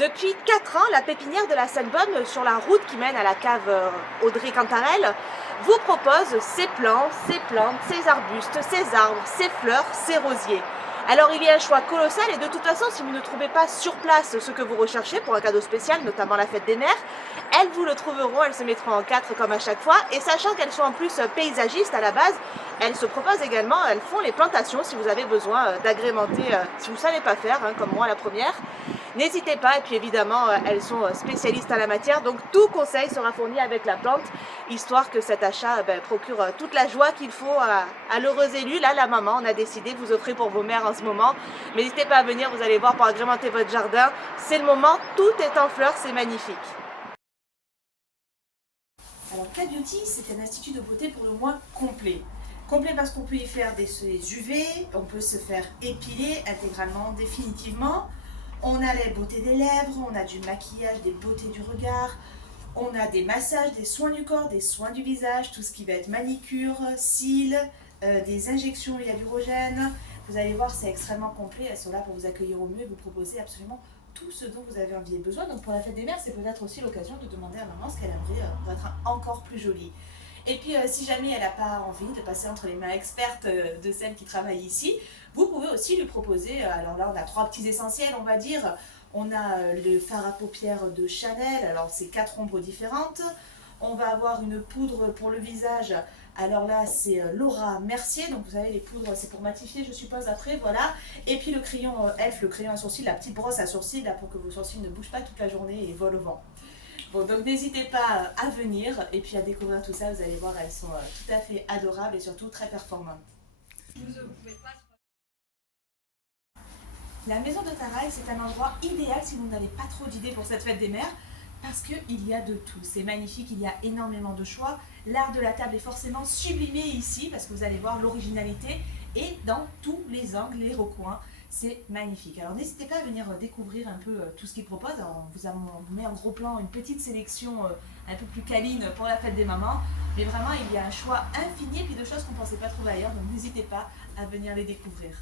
Depuis 4 ans, la pépinière de la Seine-Baume, sur la route qui mène à la cave Audrey Cantarelle, vous propose ces plants, ces plantes, ces arbustes, ces arbres, ces fleurs, ces rosiers. Alors il y a un choix colossal et de toute façon, si vous ne trouvez pas sur place ce que vous recherchez pour un cadeau spécial, notamment la fête des mères, elles vous le trouveront, elles se mettront en quatre comme à chaque fois. Et sachant qu'elles sont en plus paysagistes à la base, elles se proposent également, elles font les plantations si vous avez besoin d'agrémenter, si vous ne savez pas faire, comme moi la première. N'hésitez pas, et puis évidemment, elles sont spécialistes à la matière, donc tout conseil sera fourni avec la plante, histoire que cet achat procure toute la joie qu'il faut à l'heureuse élue. Là, la maman, on a décidé de vous offrir pour vos mères en ce moment. Mais n'hésitez pas à venir, vous allez voir, pour agrémenter votre jardin. C'est le moment, tout est en fleurs, c'est magnifique. Alors K-Beauty, c'est un institut de beauté pour le moins complet. Complet parce qu'on peut y faire des UV, on peut se faire épiler intégralement, définitivement. On a les beautés des lèvres, on a du maquillage, des beautés du regard, on a des massages, des soins du corps, des soins du visage, tout ce qui va être manicure, cils, des injections hyalurogènes. Vous allez voir, c'est extrêmement complet. Elles sont là pour vous accueillir au mieux et vous proposer absolument tout ce dont vous avez envie et besoin. Donc pour la fête des mères, c'est peut-être aussi l'occasion de demander à maman ce qu'elle aimerait pour être encore plus jolie. Et puis si jamais elle n'a pas envie de passer entre les mains expertes de celles qui travaillent ici, vous pouvez aussi lui proposer, alors là on a 3 petits essentiels on va dire. On a le fard à paupières de Chanel, alors c'est 4 ombres différentes. On va avoir une poudre pour le visage, alors là c'est Laura Mercier, donc vous savez les poudres c'est pour matifier je suppose après, voilà. Et puis le crayon Elf, le crayon à sourcils, la petite brosse à sourcils là pour que vos sourcils ne bougent pas toute la journée et volent au vent. Bon, donc n'hésitez pas à venir et puis à découvrir tout ça, vous allez voir, elles sont tout à fait adorables et surtout très performantes. La maison de Taraille, c'est un endroit idéal si vous n'avez pas trop d'idées pour cette fête des mères, parce qu'il y a de tout, c'est magnifique, il y a énormément de choix. L'art de la table est forcément sublimé ici, parce que vous allez voir l'originalité, et dans tous les angles, les recoins, c'est magnifique. Alors n'hésitez pas à venir découvrir un peu tout ce qu'ils proposent. Alors, on vous met en gros plan une petite sélection un peu plus câline pour la fête des mamans, mais vraiment il y a un choix infini et puis de choses qu'on ne pensait pas trouver ailleurs, donc n'hésitez pas à venir les découvrir.